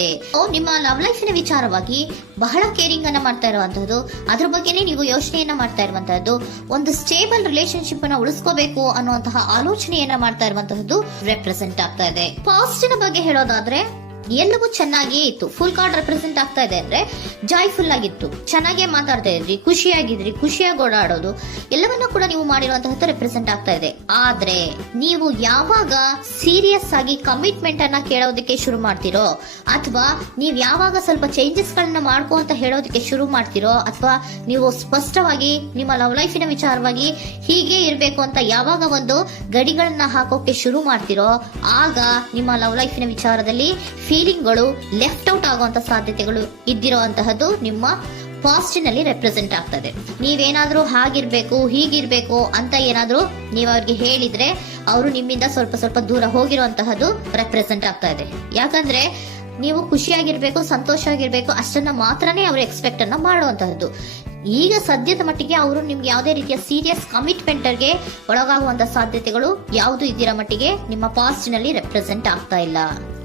ಇದೆ. ನಿಮ್ಮ ಲವ್ ಲೈಫಿನ ವಿಚಾರವಾಗಿ ಬಹಳ ಕೇರಿಂಗ್ ಅನ್ನ ಮಾಡ್ತಾ ಇರುವಂತಹದ್ದು, ಅದ್ರ ಬಗ್ಗೆನೇ ನೀವು ಯೋಚನೆಯನ್ನ ಮಾಡ್ತಾ ಇರುವಂತಹದ್ದು, ಒಂದು ಸ್ಟೇಬಲ್ ರಿಲೇಶನ್ಶಿಪ್ ಅನ್ನ ಉಳಿಸ್ಕೋಬೇಕು ಅನ್ನುವಂತಹ ಆಲೋಚನೆಯನ್ನ ಮಾಡ್ತಾ ಇರುವಂತಹದ್ದು ರೆಪ್ರೆಸೆಂಟ್ ಆಗ್ತಾ ಇದೆ. ಪಾಸ್ಟಿನ ಬಗ್ಗೆ ಹೇಳೋದಾದ್ರೆ ಎಲ್ಲವೂ ಚೆನ್ನಾಗಿಯೇ ಇತ್ತು. ಫುಲ್ ಕಾರ್ಡ್ ರೆಪ್ರೆಸೆಂಟ್ ಆಗ್ತಾ ಇದೆ ಅಂದ್ರೆ ಜಾಯ್ಫುಲ್ ಆಗಿತ್ತು, ಚೆನ್ನಾಗೇ ಮಾತಾಡ್ತಾ ಇದ್ರಿ, ಖುಷಿಯಾಗಿದ್ರಿ, ಖುಷಿಯಾಗಿ ಓಡಾಡೋದು ಎಲ್ಲವನ್ನ ಕೂಡ ನೀವು ಮಾಡಿರುವಂತಹದ್ದು ರೆಪ್ರೆಸೆಂಟ್ ಆಗ್ತಾ ಇದೆ. ಆದ್ರೆ ನೀವು ಯಾವಾಗ ಸೀರಿಯಸ್ ಆಗಿ ಕಮಿಟ್ಮೆಂಟ್ ಅನ್ನ ಕೇಳೋದಕ್ಕೆ ಶುರು ಮಾಡ್ತಿರೋ, ಅಥವಾ ನೀವ್ ಯಾವಾಗ ಸ್ವಲ್ಪ ಚೇಂಜಸ್ ಗಳನ್ನ ಮಾಡ್ಕೋ ಅಂತ ಹೇಳೋದಕ್ಕೆ ಶುರು ಮಾಡ್ತಿರೋ, ಅಥವಾ ನೀವು ಸ್ಪಷ್ಟವಾಗಿ ನಿಮ್ಮ ಲವ್ ಲೈಫಿನ ವಿಚಾರವಾಗಿ ಹೀಗೆ ಇರ್ಬೇಕು ಅಂತ ಯಾವಾಗ ಒಂದು ಗಡಿಗಳನ್ನ ಹಾಕೋಕೆ ಶುರು ಮಾಡ್ತಿರೋ, ಆಗ ನಿಮ್ಮ ಲವ್ ಲೈಫಿನ ವಿಚಾರದಲ್ಲಿ ಫೀಲಿಂಗ್ಗಳು ಲೆಫ್ಟ್ ಔಟ್ ಆಗುವಂತ ಸಾಧ್ಯತೆಗಳು ಇದ್ದಿರುವಂತಹದ್ದು ನಿಮ್ಮ ಪಾಸ್ಟಿನಲ್ಲಿ ರೆಪ್ರೆಸೆಂಟ್ ಆಗ್ತದೆ. ನೀವೇನಾದ್ರೂ ಹಾಗಿರ್ಬೇಕು ಹೀಗಿರ್ಬೇಕು ಅಂತ ಏನಾದ್ರೂ ನೀವು ಅವ್ರಿಗೆ ಹೇಳಿದ್ರೆ ಅವರು ನಿಮ್ಮಿಂದ ಸ್ವಲ್ಪ ಸ್ವಲ್ಪ ದೂರ ಹೋಗಿರುವಂತಹದ್ದು ರೆಪ್ರೆಸೆಂಟ್ ಆಗ್ತಾ ಇದೆ. ಯಾಕಂದ್ರೆ ನೀವು ಖುಷಿಯಾಗಿರ್ಬೇಕು, ಸಂತೋಷವಾಗಿರ್ಬೇಕು ಅಷ್ಟನ್ನ ಮಾತ್ರನೇ ಅವರು ಎಕ್ಸ್ಪೆಕ್ಟ್ ಅನ್ನ ಮಾಡುವಂತಹದ್ದು. ಈಗ ಸದ್ಯದ ಮಟ್ಟಿಗೆ ಅವರು ನಿಮ್ಗೆ ಯಾವುದೇ ರೀತಿಯ ಸೀರಿಯಸ್ ಕಮಿಟ್ಮೆಂಟ್ಗೆ ಒಳಗಾಗುವಂತ ಸಾಧ್ಯತೆಗಳು ಯಾವುದು ಇದ್ದಿರೋ ಮಟ್ಟಿಗೆ ನಿಮ್ಮ ಪಾಸ್ಟ್ ನಲ್ಲಿ ರೆಪ್ರೆಸೆಂಟ್ ಆಗ್ತಾ ಇಲ್ಲ.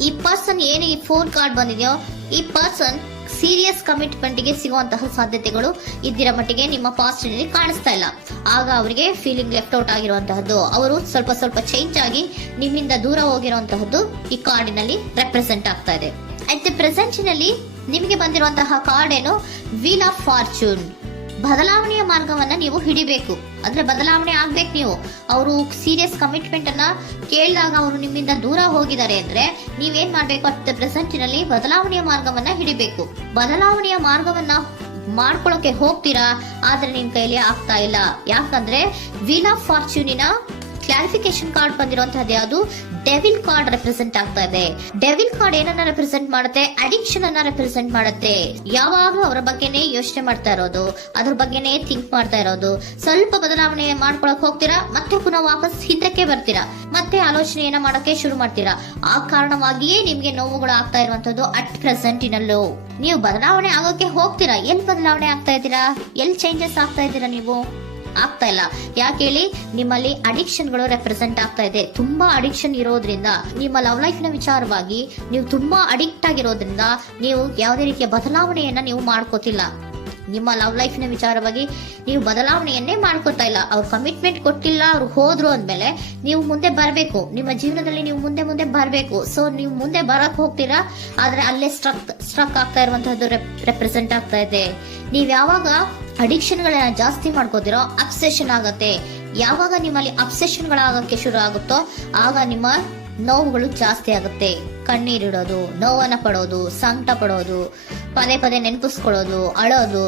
ಈ ಪರ್ಸನ್ ಏನು ಈ 4 ಕಾರ್ಡ್ ಬಂದಿದೆಯೋ, ಈ ಪರ್ಸನ್ ಸೀರಿಯಸ್ ಕಮಿಟ್ಮೆಂಟ್ ಗೆ ಸಿಗುವಂತಹ ಸಾಧ್ಯತೆಗಳು ಇದ್ದಿರೋ ಮಟ್ಟಿಗೆ ನಿಮ್ಮ ಪಾಸ್ಟ್ ನಲ್ಲಿ ಕಾಣಿಸ್ತಾ ಇಲ್ಲ. ಆಗ ಅವರಿಗೆ ಫೀಲಿಂಗ್ ಲೆಫ್ಟ್ ಔಟ್ ಆಗಿರುವಂತಹದ್ದು, ಅವರು ಸ್ವಲ್ಪ ಸ್ವಲ್ಪ ಚೇಂಜ್ ಆಗಿ ನಿಮ್ಮಿಂದ ದೂರ ಹೋಗಿರುವಂತಹದ್ದು ಈ ಕಾರ್ಡಿನಲ್ಲಿ ರೆಪ್ರೆಸೆಂಟ್ ಆಗ್ತಾ ಇದೆ. ಅಟ್ ದ ಪ್ರೆಸೆಂಟ್ ನಲ್ಲಿ ನಿಮಗೆ ಬಂದಿರುವಂತಹ ಕಾರ್ಡ್ ಏನು, ವೀಲ್ ಆಫ್ ಫಾರ್ಚೂನ್. ಬದಲಾವಣೆಯ ಮಾರ್ಗವನ್ನ ನೀವು ಹಿಡಿಬೇಕು, ಅಂದ್ರೆ ಬದಲಾವಣೆ ಆಗ್ಬೇಕು. ನೀವು ಅವರು ಸೀರಿಯಸ್ ಕಮಿಟ್ಮೆಂಟ್ ಅನ್ನ ಕೇಳಿದಾಗ ಅವರು ನಿಮ್ಮಿಂದ ದೂರ ಹೋಗಿದ್ದಾರೆ ಅಂದ್ರೆ ನೀವೇನ್ ಮಾಡ್ಬೇಕು, ಅಟ್ ದ ಪ್ರೆಸೆಂಟ್ ನಲ್ಲಿ ಬದಲಾವಣೆಯ ಮಾರ್ಗವನ್ನ ಹಿಡಿಬೇಕು. ಬದಲಾವಣೆಯ ಮಾರ್ಗವನ್ನ ಮಾಡ್ಕೊಳಕ್ಕೆ ಹೋಗ್ತೀರಾ, ಆದ್ರೆ ನಿಮ್ ಕೈಲಿ ಆಗ್ತಾ ಇಲ್ಲ. ಯಾಕಂದ್ರೆ ವೀಲ್ ಆಫ್ ಫಾರ್ಚೂನಿನ ಕ್ಲಾರಿಫಿಕೇಶನ್ ಕಾರ್ಡ್ ಬಂದಿರುವಂತಹದ್ದು ಯಾವುದು, ಡೆವಿಲ್ ಕಾರ್ಡ್ ರೆಪ್ರೆಸೆಂಟ್ ಆಗ್ತಾ ಇದೆ. ಡೆವಿಲ್ ಕಾರ್ಡ್ ಏನನ್ನ ರೆಪ್ರೆಸೆಂಟ್ ಮಾಡುತ್ತೆ, ಅಡಿಕ್ಷನ್ ಅನ್ನ ರೆಪ್ರೆಸೆಂಟ್ ಮಾಡುತ್ತೆ. ಯಾವಾಗ್ಲೂ ಅವರ ಬಗ್ಗೆನೇ ಯೋಚನೆ ಮಾಡ್ತಾ ಇರೋದು, ಅದ್ರ ಬಗ್ಗೆನೇ ಥಿಂಕ್ ಮಾಡ್ತಾ ಇರೋದು. ಸ್ವಲ್ಪ ಬದಲಾವಣೆ ಮಾಡ್ಕೊಳಕ್ ಹೋಗ್ತೀರಾ, ಮತ್ತೆ ಪುನಃ ವಾಪಸ್ ಹಿಂದಕ್ಕೆ ಬರ್ತೀರಾ, ಮತ್ತೆ ಆಲೋಚನೆಯನ್ನ ಮಾಡಕ್ಕೆ ಶುರು ಮಾಡ್ತೀರಾ. ಆ ಕಾರಣವಾಗಿಯೇ ನಿಮ್ಗೆ ನೋವುಗಳು ಆಗ್ತಾ ಇರುವಂತದ್ದು ಅಟ್ ಪ್ರೆಸೆಂಟ್ ನಲ್ಲೂ. ನೀವು ಬದಲಾವಣೆ ಆಗೋಕೆ ಹೋಗ್ತೀರಾ, ಎಲ್ಲಿ ಬದಲಾವಣೆ ಆಗ್ತಾ ಇದ್ದೀರಾ, ಎಲ್ಲಿ ಚೇಂಜಸ್ ಆಗ್ತಾ ಇದ್ದೀರಾ, ನೀವು ಆಗ್ತಾ ಇಲ್ಲ. ಯಾಕೆ ಹೇಳಿ, ನಿಮ್ಮಲ್ಲಿ ಅಡಿಕ್ಷನ್ ಗಳು ರೆಪ್ರೆಸೆಂಟ್ ಆಗ್ತಾ ಇದೆ. ತುಂಬಾ ಅಡಿಕ್ಷನ್ ಇರೋದ್ರಿಂದ, ನಿಮ್ಮ ಲವ್ ಲೈಫ್ ನ ವಿಚಾರವಾಗಿ ನೀವು ತುಂಬಾ ಅಡಿಕ್ಟ್ ಆಗಿರೋದ್ರಿಂದ ನೀವು ಯಾವುದೇ ರೀತಿಯ ಬದಲಾವಣೆಯನ್ನ ನೀವು ಮಾಡ್ಕೋತಿಲ್ಲ. ನಿಮ್ಮ ಲವ್ ಲೈಫ್ ನ ವಿಚಾರವಾಗಿ ನೀವು ಬದಲಾವಣೆಯನ್ನೇ ಮಾಡ್ಕೋತಾ ಇಲ್ಲ. ಅವ್ರು ಕಮಿಟ್ಮೆಂಟ್ ಕೊಟ್ಟಿಲ್ಲ, ಅವ್ರು ಹೋದ್ರು ಅಂದ್ಮೇಲೆ ನೀವು ಮುಂದೆ ಬರ್ಬೇಕು, ನಿಮ್ಮ ಜೀವನದಲ್ಲಿ ನೀವು ಮುಂದೆ ಬರ್ಬೇಕು. ಸೊ ನೀವು ಮುಂದೆ ಬರಕ್ ಹೋಗ್ತೀರಾ, ಆದ್ರೆ ಅಲ್ಲೇ ಸ್ಟ್ರಕ್ ಆಗ್ತಾ ಇರುವಂತಹದ್ದು ರೆಪ್ರೆಸೆಂಟ್ ಆಗ್ತಾ ಇದೆ. ನೀವ್ ಯಾವಾಗ ಅಡಿಕ್ಷನ್ ಗಳನ್ನ ಜಾಸ್ತಿ ಮಾಡ್ಕೋತಿರೋ ಅಬ್ಸೆಷನ್ ಆಗತ್ತೆ. ಯಾವಾಗ ನಿಮ್ಮಲ್ಲಿ ಅಬ್ಸೆಷನ್ ಗಳಾಗಕ್ಕೆ ಶುರು ಆಗುತ್ತೋ ಆಗ ನಿಮ್ಮ ನೋವುಗಳು ಜಾಸ್ತಿ ಆಗುತ್ತೆ. ಕಣ್ಣೀರಿಡೋದು, ನೋವನ್ನ ಪಡೋದು, ಸಂಕಟ ಪಡೋದು, ಪದೇ ಪದೇ ನೆನಪಿಸ್ಕೊಳ್ಳೋದು, ಅಳೋದು,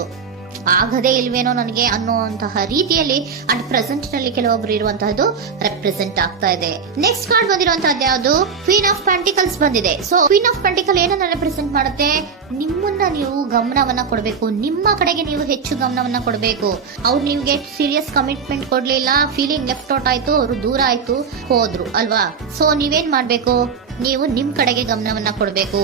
ಆಗದೇ ಇಲ್ವೇನೋ ನನಗೆ ಅನ್ನುವಂತಹ ರೀತಿಯಲ್ಲಿ ಅಟ್ ಪ್ರೆಸೆಂಟ್ ನಲ್ಲಿ ಕೆಲವೊಬ್ರು ಇರುವಂತಹದ್ದು ರೆಪ್ರೆಸೆಂಟ್ ಆಗ್ತಾ ಇದೆ. ನೆಕ್ಸ್ಟ್ ಕಾರ್ಡ್ ಬಂದಿರುವಂತಹದ್ದು ಯಾವುದು, ಕ್ವೀನ್ ಆಫ್ ಪೆಂಟಿಕಲ್ಸ್ ಬಂದಿದೆ. ಸೊ ಕ್ವೀನ್ ಆಫ್ ಪೆಂಟಿಕಲ್ ಏನನ್ನ ರೆಪ್ರೆಸೆಂಟ್ ಮಾಡುತ್ತೆ, ನಿಮ್ಮನ್ನ ನೀವು ಗಮನವನ್ನ ಕೊಡಬೇಕು, ನಿಮ್ಮ ಕಡೆಗೆ ನೀವು ಹೆಚ್ಚು ಗಮನವನ್ನ ಕೊಡಬೇಕು. ಅವ್ರು ನಿಮ್ಗೆ ಸೀರಿಯಸ್ ಕಮಿಟ್ಮೆಂಟ್ ಕೊಡ್ಲಿಲ್ಲ, ಫೀಲಿಂಗ್ ಲೆಫ್ಟ್ ಔಟ್ ಆಯ್ತು, ಅವರು ದೂರ ಆಯ್ತು, ಹೋದ್ರು ಅಲ್ವಾ. ಸೊ ನೀವೇನ್ ಮಾಡ್ಬೇಕು, ನೀವು ನಿಮ್ ಕಡೆಗೆ ಗಮನವನ್ನ ಕೊಡಬೇಕು.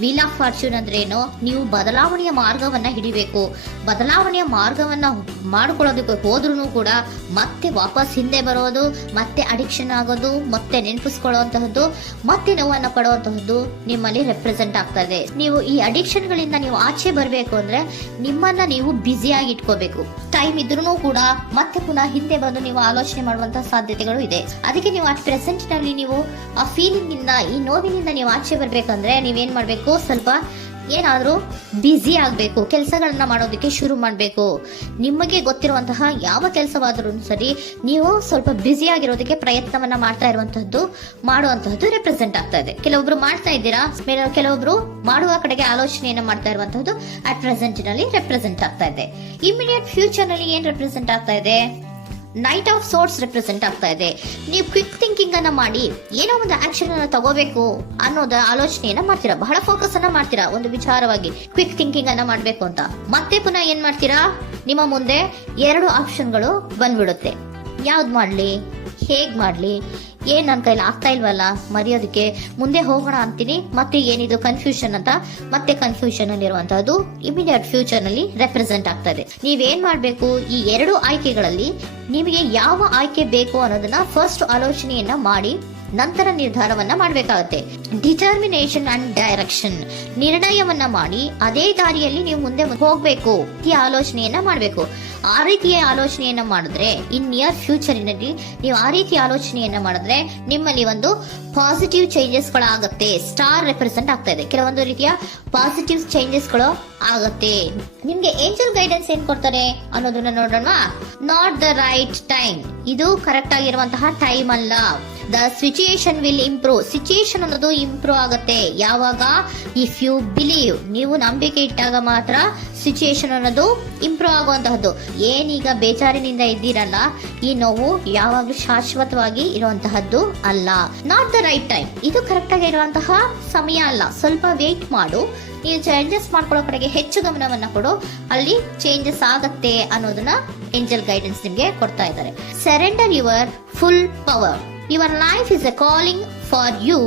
ವೀಲ್ ಆಫ್ ಫಾರ್ಚೂನ್ ಅಂದ್ರೆ ಏನು, ನೀವು ಬದಲಾವಣೆಯ ಮಾರ್ಗವನ್ನ ಹಿಡಿಬೇಕು. ಬದಲಾವಣೆಯ ಮಾರ್ಗವನ್ನ ಮಾಡ್ಕೊಳ್ಳೋದಕ್ಕೆ ಹೋದ್ರೂ ಕೂಡ ಮತ್ತೆ ವಾಪಸ್ ಹಿಂದೆ ಬರೋದು, ಮತ್ತೆ ಅಡಿಕ್ಷನ್ ಆಗೋದು, ಮತ್ತೆ ನೆನಪಿಸ್ಕೊಳ್ಳುವಂತಹದ್ದು, ಮತ್ತೆ ನೋವನ್ನ ಪಡುವಂತಹದ್ದು ನಿಮ್ಮಲ್ಲಿ ರೆಪ್ರೆಸೆಂಟ್ ಆಗ್ತಾ ಇದೆ. ನೀವು ಈ ಅಡಿಕ್ಷನ್ ಗಳಿಂದ ನೀವು ಆಚೆ ಬರಬೇಕು ಅಂದ್ರೆ ನಿಮ್ಮನ್ನ ನೀವು ಬ್ಯುಸಿಯಾಗಿ ಇಟ್ಕೋಬೇಕು. ಟೈಮ್ ಇದ್ರೂ ಕೂಡ ಮತ್ತೆ ಪುನಃ ಹಿಂದೆ ಬಂದು ನೀವು ಆಲೋಚನೆ ಮಾಡುವಂತಹ ಸಾಧ್ಯತೆಗಳು ಇದೆ. ಅದಕ್ಕೆ ನೀವು ಅಟ್ ಪ್ರೆಸೆಂಟ್ ನಲ್ಲಿ ನೀವು ಆ ಫೀಲಿಂಗ್ ಇಂದ, ಈ ನೋವಿನಿಂದ ನೀವು ಆಚೆ ಬರ್ಬೇಕಂದ್ರೆ ನೀವೇನ್ ಮಾಡ್ಬೇಕು, ಸ್ವಲ್ಪ ಏನಾದ್ರೂ ಬ್ಯುಸಿ ಆಗ್ಬೇಕು, ಕೆಲಸಗಳನ್ನ ಮಾಡೋದಕ್ಕೆ ಶುರು ಮಾಡ್ಬೇಕು. ನಿಮಗೆ ಗೊತ್ತಿರುವಂತಹ ಯಾವ ಕೆಲಸವಾದ್ರೂ ಸರಿ, ನೀವು ಸ್ವಲ್ಪ ಬ್ಯುಸಿ ಆಗಿರೋದಕ್ಕೆ ಪ್ರಯತ್ನವನ್ನ ಮಾಡ್ತಾ ಇರುವಂತಹದ್ದು, ಮಾಡುವಂತಹದ್ದು ರೆಪ್ರೆಸೆಂಟ್ ಆಗ್ತಾ ಇದೆ. ಕೆಲವೊಬ್ರು ಮಾಡ್ತಾ ಇದ್ದೀರಾ, ಕೆಲವೊಬ್ರು ಮಾಡುವ ಕಡೆಗೆ ಆಲೋಚನೆಯನ್ನ ಮಾಡ್ತಾ ಇರುವಂತಹದ್ದು ಅಟ್ ಪ್ರೆಸೆಂಟ್ ನಲ್ಲಿ ರೆಪ್ರೆಸೆಂಟ್ ಆಗ್ತಾ ಇದೆ. ಇಮಿಡಿಯೇಟ್ ಫ್ಯೂಚರ್ ನಲ್ಲಿ ಏನ್ ರೆಪ್ರೆಸೆಂಟ್ ಆಗ್ತಾ ಇದೆ, ನೈಟ್ ಆಫ್ ಸೋರ್ಟ್ಸ್ ರೆಪ್ರೆಸೆಂಟ್ ಆಗ್ತಾ ಇದೆ. ನೀವು ಕ್ವಿಕ್ ಥಿಂಕಿಂಗ್ ಅನ್ನ ಮಾಡಿ ಏನೋ ಒಂದು ಆಕ್ಷನ್ ಅನ್ನ ತಗೋಬೇಕು ಅನ್ನೋದ ಆಲೋಚನೆಯನ್ನ ಮಾಡ್ತೀರಾ, ಬಹಳ ಫೋಕಸ್ ಅನ್ನ ಮಾಡ್ತೀರಾ ಒಂದು ವಿಚಾರವಾಗಿ, ಕ್ವಿಕ್ ಥಿಂಕಿಂಗ್ ಅನ್ನ ಮಾಡ್ಬೇಕು ಅಂತ. ಮತ್ತೆ ಪುನಃ ಏನ್ ಮಾಡ್ತೀರಾ, ನಿಮ್ಮ ಮುಂದೆ 2 ಆಪ್ಷನ್ಗಳು ಬಂದ್ಬಿಡುತ್ತೆ. ಯಾವ್ದು ಮಾಡ್ಲಿ, ಹೇಗ್ ಮಾಡ್ಲಿ, ಏನ್ ನನ್ನ ಕೈಲಿ ಆಗ್ತಾ ಇಲ್ವಲ್ಲ ಮರೆಯೋದಕ್ಕೆ, ಮುಂದೆ ಹೋಗೋಣ ಅಂತೀನಿ, ಮತ್ತೆ ಏನಿದು ಕನ್ಫ್ಯೂಷನ್ ಅಂತ ಮತ್ತೆ ಕನ್ಫ್ಯೂಷನ್ ಅಲ್ಲಿ ಇರುವಂತಹದ್ದು ಇಮಿಡಿಯೇಟ್ ಫ್ಯೂಚರ್ ನಲ್ಲಿ ರೆಪ್ರೆಸೆಂಟ್ ಆಗ್ತಾ ಇದೆ. ನೀವೇನ್ ಮಾಡ್ಬೇಕು, ಈ 2 ಆಯ್ಕೆಗಳಲ್ಲಿ ನಿಮಗೆ ಯಾವ ಆಯ್ಕೆ ಬೇಕು ಅನ್ನೋದನ್ನ ಫಸ್ಟ್ ಆಲೋಚನೆಯನ್ನ ಮಾಡಿ ನಂತರ ನಿರ್ಧಾರವನ್ನ ಮಾಡಬೇಕಾಗತ್ತೆ. ಡಿಟರ್ಮಿನೇಷನ್ ಅಂಡ್ ಡೈರೆಕ್ಷನ್, ನಿರ್ಣಯವನ್ನ ಮಾಡಿ ಅದೇ ದಾರಿಯಲ್ಲಿ ನೀವು ಮುಂದೆ ಹೋಗ್ಬೇಕು ಈ ಆಲೋಚನೆಯನ್ನ ಮಾಡಬೇಕು. ಆ ರೀತಿಯ ಆಲೋಚನೆಯನ್ನ ಮಾಡಿದ್ರೆ ಇನ್ ನಿಯರ್ ಫ್ಯೂಚರಿನಲ್ಲಿ ನೀವು ಆ ರೀತಿ ಆಲೋಚನೆಯನ್ನ ಮಾಡಿದ್ರೆ ನಿಮ್ಮಲ್ಲಿ ಒಂದು ಪಾಸಿಟಿವ್ ಚೇಂಜಸ್ ಗಳಾಗತ್ತೆ. ಸ್ಟಾರ್ ರೆಪ್ರೆಸೆಂಟ್ ಆಗ್ತಾ ಇದೆ, ಕೆಲವೊಂದು ರೀತಿಯ ಪಾಸಿಟಿವ್ ಚೇಂಜಸ್ ಗಳು ಆಗತ್ತೆ. ನಿಮ್ಗೆ ಏಂಜಲ್ ಗೈಡೆನ್ಸ್ ಏನ್ ಕೊಡ್ತಾರೆ ಅನ್ನೋದನ್ನ ನೋಡೋಣ. ನಾಟ್ ದ ರೈಟ್ ಟೈಮ್, ಇದು ಕರೆಕ್ಟ್ ಆಗಿರುವಂತಹ ಟೈಮ್ ಅಲ್ಲ. The situation will improve, situation ಅನ್ನೋದು ಇಂಪ್ರೂವ್ ಆಗುತ್ತೆ ಯಾವಾಗ, ಇಫ್ ಯು ಬಿಲೀವ್, ನೀವು ನಂಬಿಕೆ ಇಟ್ಟಾಗ ಮಾತ್ರ ಸಿಚುಯೇಷನ್ ಅನ್ನೋದು ಇಂಪ್ರೂವ್ ಆಗುವಂತಹದ್ದು. ಏನೀಗ ಬೇಜಾರಿನಿಂದ ಇದ್ದೀರಲ್ಲ, ಈ ನೋವು ಯಾವಾಗ್ಲೂ ಶಾಶ್ವತವಾಗಿ ಇರುವಂತಹದ್ದು ಅಲ್ಲ. ನಾಟ್ ದ ರೈಟ್ ಟೈಮ್, ಇದು ಕರೆಕ್ಟ್ ಆಗಿ ಇರುವಂತಹ ಸಮಯ ಅಲ್ಲ, ಸ್ವಲ್ಪ ವೇಟ್ ಮಾಡು, ನೀವು ಚೇಂಜಸ್ ಮಾಡ್ಕೊಳ್ಳೋ ಕಡೆಗೆ ಹೆಚ್ಚು ಗಮನವನ್ನ ಕೊಡು, ಅಲ್ಲಿ ಚೇಂಜಸ್ ಆಗತ್ತೆ ಅನ್ನೋದನ್ನ ಏಂಜಲ್ ಗೈಡೆನ್ಸ್ ನಿಮ್ಗೆ ಕೊಡ್ತಾ ಇದ್ದಾರೆ. Surrender your full power. Your life is a calling for you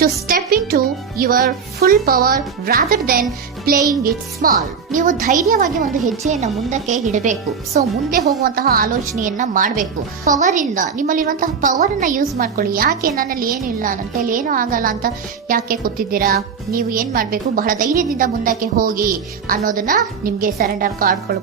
to step into your full power rather than playing it small. ನೀವು ಧೈರ್ಯವಾಗಿ ಒಂದು ಹೆಜ್ಜೆಯನ್ನ ಮುಂದಕ್ಕೆ ಇಡಬೇಕು. ಸೊ ಮುಂದೆ ಹೋಗುವಂತಹ ಆಲೋಚನೆಯನ್ನ ಮಾಡಬೇಕು. ಪವರ್ ಇಂದ, ನಿಮ್ಮಲ್ಲಿರುವಂತಹ ಪವರ್ ಅನ್ನ ಯೂಸ್ ಮಾಡ್ಕೊಳ್ಳಿ. ಯಾಕೆ ನನ್ನಲ್ಲಿ ಏನಿಲ್ಲ, ನನ್ನ ಕೈಲಿ ಏನೂ ಆಗಲ್ಲ ಅಂತ ಯಾಕೆ ಕೂತಿದ್ದೀರಾ? ನೀವು ಏನ್ ಮಾಡ್ಬೇಕು, ಬಹಳ ಧೈರ್ಯದಿಂದ ಮುಂದಕ್ಕೆ ಹೋಗಿ ಅನ್ನೋದನ್ನ ನಿಮ್ಗೆ ಸರೆಂಡರ್ ಕಾರ್ಡ್ಗಳು